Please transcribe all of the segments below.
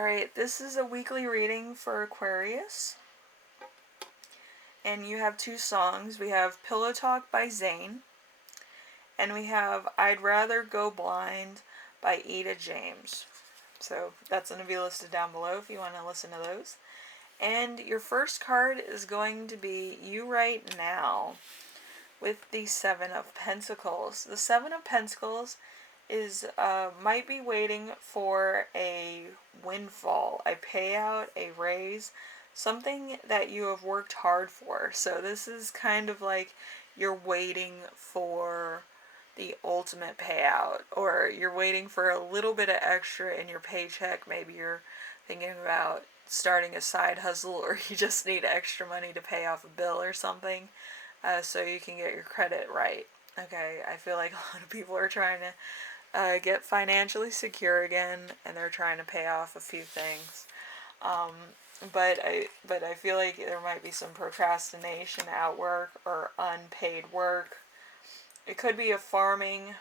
Alright, this is a weekly reading for Aquarius. And you have two songs. We have Pillow Talk by Zayn. And we have I'd Rather Go Blind by Etta James. So that's going to be listed down below if you want to listen to those. And your first card is going to be You Right Now with the Seven of Pentacles. The Seven of Pentacles is might be waiting for a windfall, a payout, a raise, something that you have worked hard for. So this is kind of like you're waiting for the ultimate payout, or you're waiting for a little bit of extra in your paycheck. Maybe you're thinking about starting a side hustle, or you just need extra money to pay off a bill or something, so you can get your credit right. Okay, I feel like a lot of people are trying to get financially secure again, and they're trying to pay off a few things. But I feel like there might be some procrastination at work or unpaid work. It could be a farming,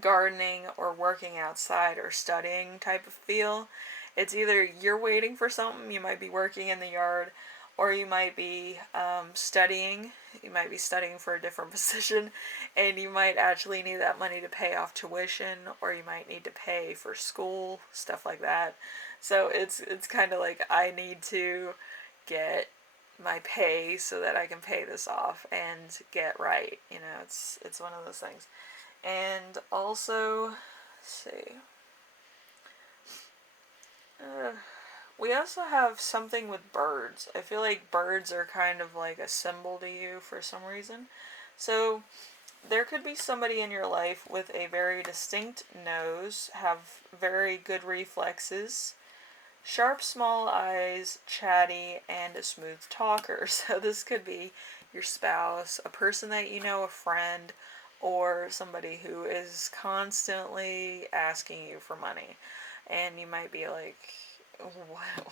gardening, or working outside or studying type of feel. It's either you're waiting for something, you might be working in the yard, or you might be studying. You might be studying for a different position, and you might actually need that money to pay off tuition, or you might need to pay for school, stuff like that. So it's kind of like I need to get my pay so that I can pay this off and get right. You know, it's one of those things. And also, let's see. We also have something with birds. I feel like birds are kind of like a symbol to you for some reason. So there could be somebody in your life with a very distinct nose, have very good reflexes, sharp small eyes, chatty, and a smooth talker. So this could be your spouse, a person that you know, a friend, or somebody who is constantly asking you for money. And you might be like,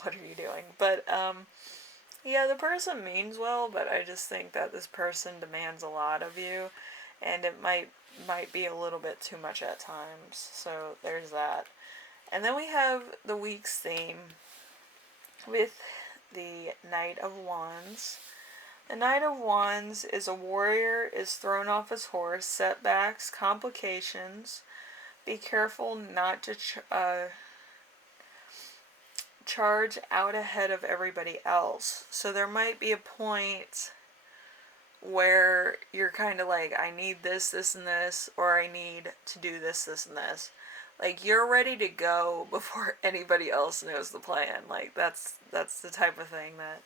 what are you doing? But yeah, the person means well, but I just think that this person demands a lot of you, and it might be a little bit too much at times. So there's that. And then we have the week's theme with the Knight of Wands. The Knight of Wands is a warrior, is thrown off his horse, setbacks, complications. Be careful not to charge out ahead of everybody else. So there might be a point where you're kind of like, I need this, this, and this, or I need to do this, this, and this. Like, you're ready to go before anybody else knows the plan. Like, that's the type of thing that,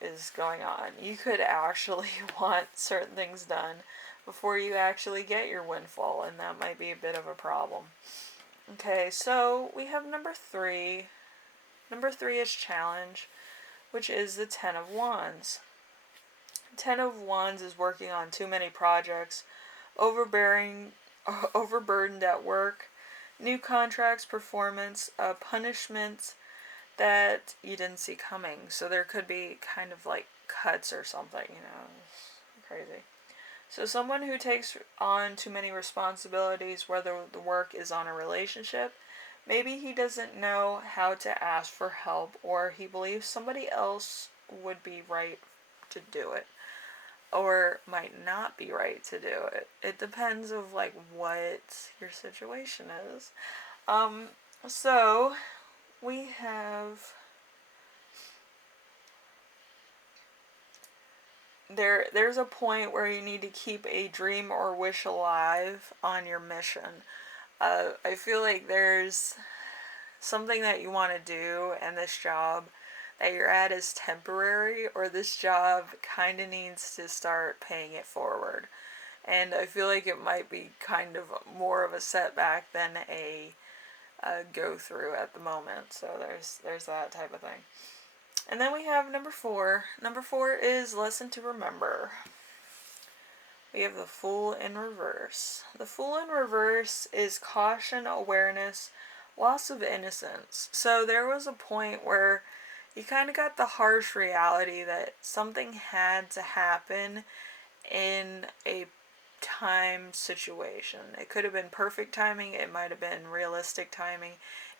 is going on. You could actually want certain things done before you actually get your windfall, and that might be a bit of a problem. Okay, so we have number 3. Number 3 is challenge, which is the Ten of Wands. Ten of Wands is working on too many projects, overburdened at work, new contracts, performance, punishment that you didn't see coming. So there could be kind of like cuts or something, it's crazy. So someone who takes on too many responsibilities, whether the work is on a relationship, maybe he doesn't know how to ask for help, or he believes somebody else would be right to do it, or might not be right to do it. It depends of like what your situation is. So we have there's a point where you need to keep a dream or wish alive on your mission. I feel like there's something that you want to do, and this job that you're at is temporary, or this job kind of needs to start paying it forward. And I feel like it might be kind of more of a setback than a go through at the moment. So there's that type of thing. And then we have number 4. Number 4 is lesson to remember. We have the Fool in reverse. The Fool in reverse is caution, awareness, loss of innocence. So there was a point where you kind of got the harsh reality that something had to happen in a time situation. It could have been perfect timing, it might have been realistic timing,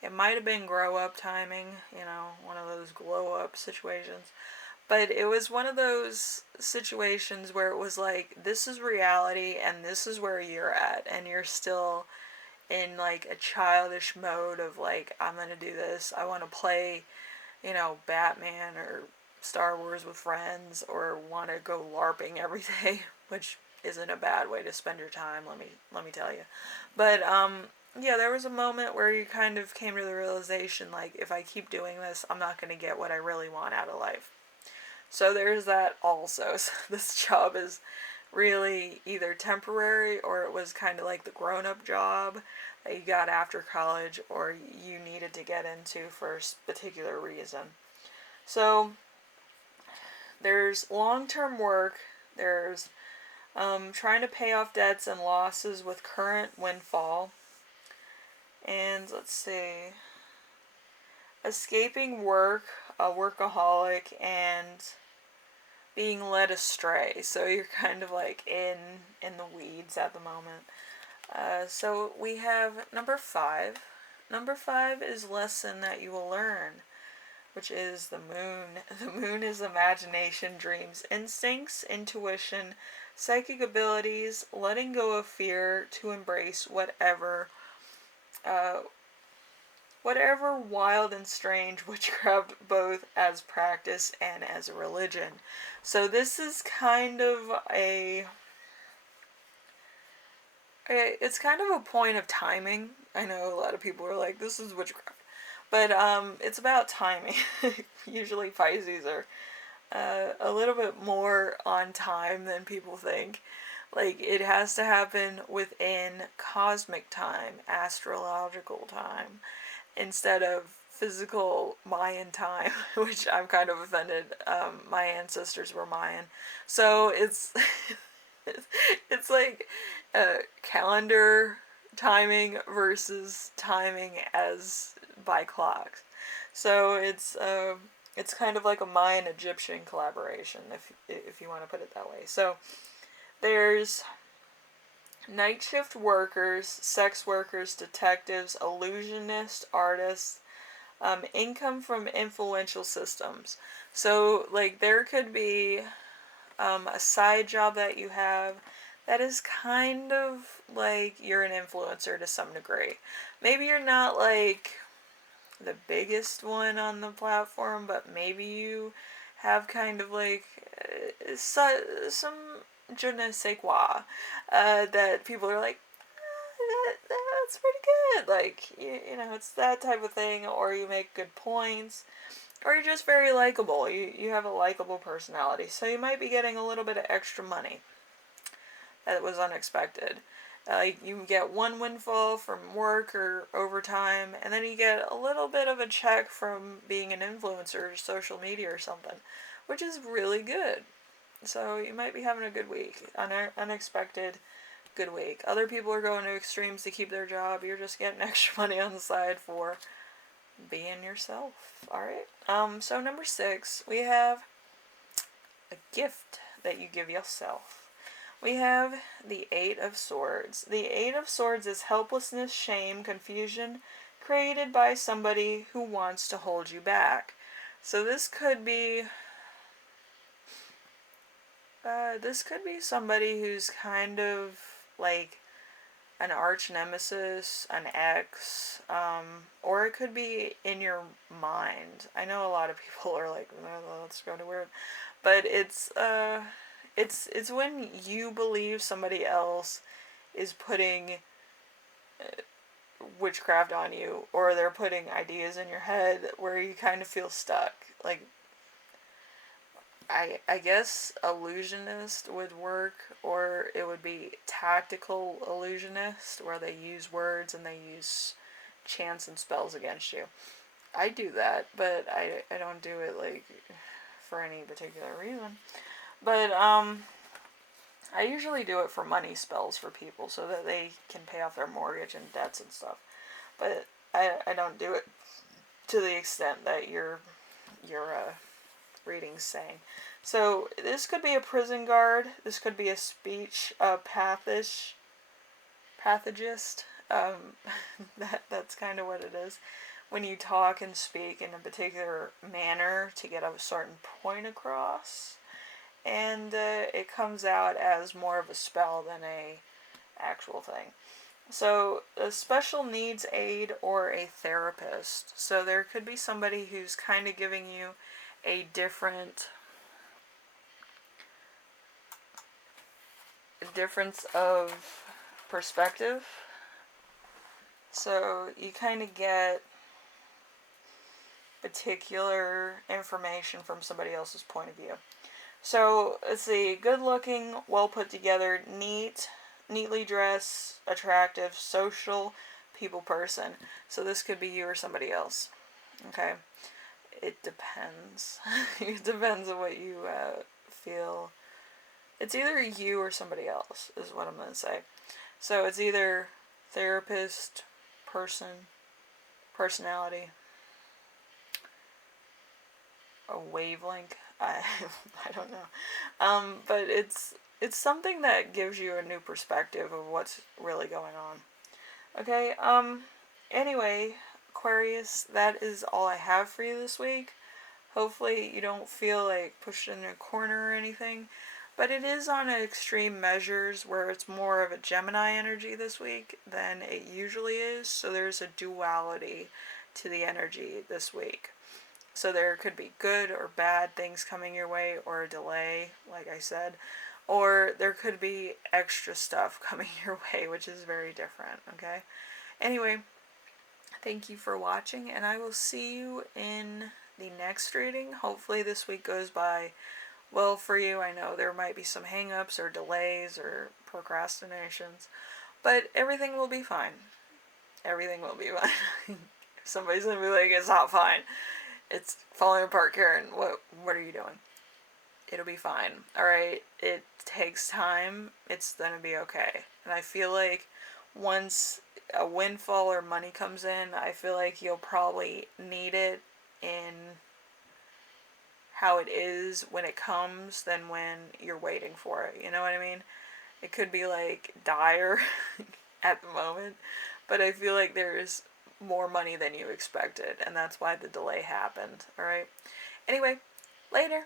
It might have been grow up timing, you know, one of those glow up situations. But it was one of those situations where it was like, this is reality and this is where you're at. And you're still in like a childish mode of like, I'm going to do this. I want to play, you know, Batman or Star Wars with friends, or want to go LARPing every day, which isn't a bad way to spend your time, let me tell you. But yeah, there was a moment where you kind of came to the realization like, if I keep doing this, I'm not going to get what I really want out of life. So there's that also. So this job is really either temporary, or it was kind of like the grown-up job that you got after college or you needed to get into for a particular reason. So there's long-term work, there's trying to pay off debts and losses with current windfall, and let's see, escaping work, a workaholic, and being led astray. So you're kind of like in the weeds at the moment. So we have number 5. Number 5 is lesson that you will learn, which is the moon. The moon is imagination, dreams, instincts, intuition, psychic abilities, letting go of fear to embrace uh, whatever wild and strange witchcraft, both as practice and as a religion. So this is kind of it's kind of a point of timing. I know a lot of people are like, this is witchcraft. But it's about timing. Usually Pisces are a little bit more on time than people think. Like, it has to happen within cosmic time, astrological time, instead of physical Mayan time, which I'm kind of offended. My ancestors were Mayan. So it's it's like calendar timing versus timing as by clocks. So it's kind of like a Mayan Egyptian collaboration, if you want to put it that way. So there's night shift workers, sex workers, detectives, illusionists, artists, income from influential systems. So like there could be a side job that you have that is kind of like you're an influencer to some degree. Maybe you're not like the biggest one on the platform, but maybe you have kind of like some je ne sais quoi that people are like, that's pretty good. Like, you know, it's that type of thing, or you make good points, or you're just very likable. You have a likable personality, so you might be getting a little bit of extra money that was unexpected. You get one windfall from work or overtime, and then you get a little bit of a check from being an influencer, social media or something, which is really good. So you might be having a good week, unexpected good week. Other people are going to extremes to keep their job. You're just getting extra money on the side for being yourself. Alright. So number 6, we have a gift that you give yourself. We have the 8 of Swords. The 8 of Swords is helplessness, shame, confusion created by somebody who wants to hold you back. So this could be somebody who's kind of like an arch nemesis, an ex, or it could be in your mind. I know a lot of people are like, oh, that's kind of weird, but it's when you believe somebody else is putting witchcraft on you, or they're putting ideas in your head where you kind of feel stuck. Like, I guess illusionist would work, or it would be tactical illusionist, where they use words and they use chants and spells against you. I do that, but I don't do it like for any particular reason. But I usually do it for money spells for people so that they can pay off their mortgage and debts and stuff. But I don't do it to the extent that your reading's saying. So this could be a prison guard. This could be a speech pathologist. That's kind of what it is. when you talk and speak in a particular manner to get a certain point across. And it comes out as more of a spell than a actual thing. So, a special needs aid or a therapist. So, there could be somebody who's kind of giving you a difference of perspective. So, you kind of get particular information from somebody else's point of view. So, let's see, good looking, well put together, neatly dressed, attractive, social, people person. So this could be you or somebody else. Okay? It depends. It depends on what you feel. It's either you or somebody else, is what I'm going to say. So it's either therapist, person, personality, a wavelength. I don't know. But it's something that gives you a new perspective of what's really going on. Okay, anyway, Aquarius, that is all I have for you this week. Hopefully you don't feel like pushed in a corner or anything. But it is on extreme measures where it's more of a Gemini energy this week than it usually is. So there's a duality to the energy this week. So there could be good or bad things coming your way, or a delay, like I said. Or there could be extra stuff coming your way, which is very different, okay? Anyway, thank you for watching, and I will see you in the next reading. Hopefully this week goes by well for you. I know there might be some hang-ups or delays or procrastinations, but everything will be fine. Everything will be fine. Somebody's going to be like, it's not fine. It's falling apart, Karen. What are you doing? It'll be fine. Alright? It takes time. It's gonna be okay. And I feel like once a windfall or money comes in, I feel like you'll probably need it in how it is when it comes than when you're waiting for it. You know what I mean? It could be like dire at the moment, but I feel like there's more money than you expected, and that's why the delay happened. Alright? Anyway, later.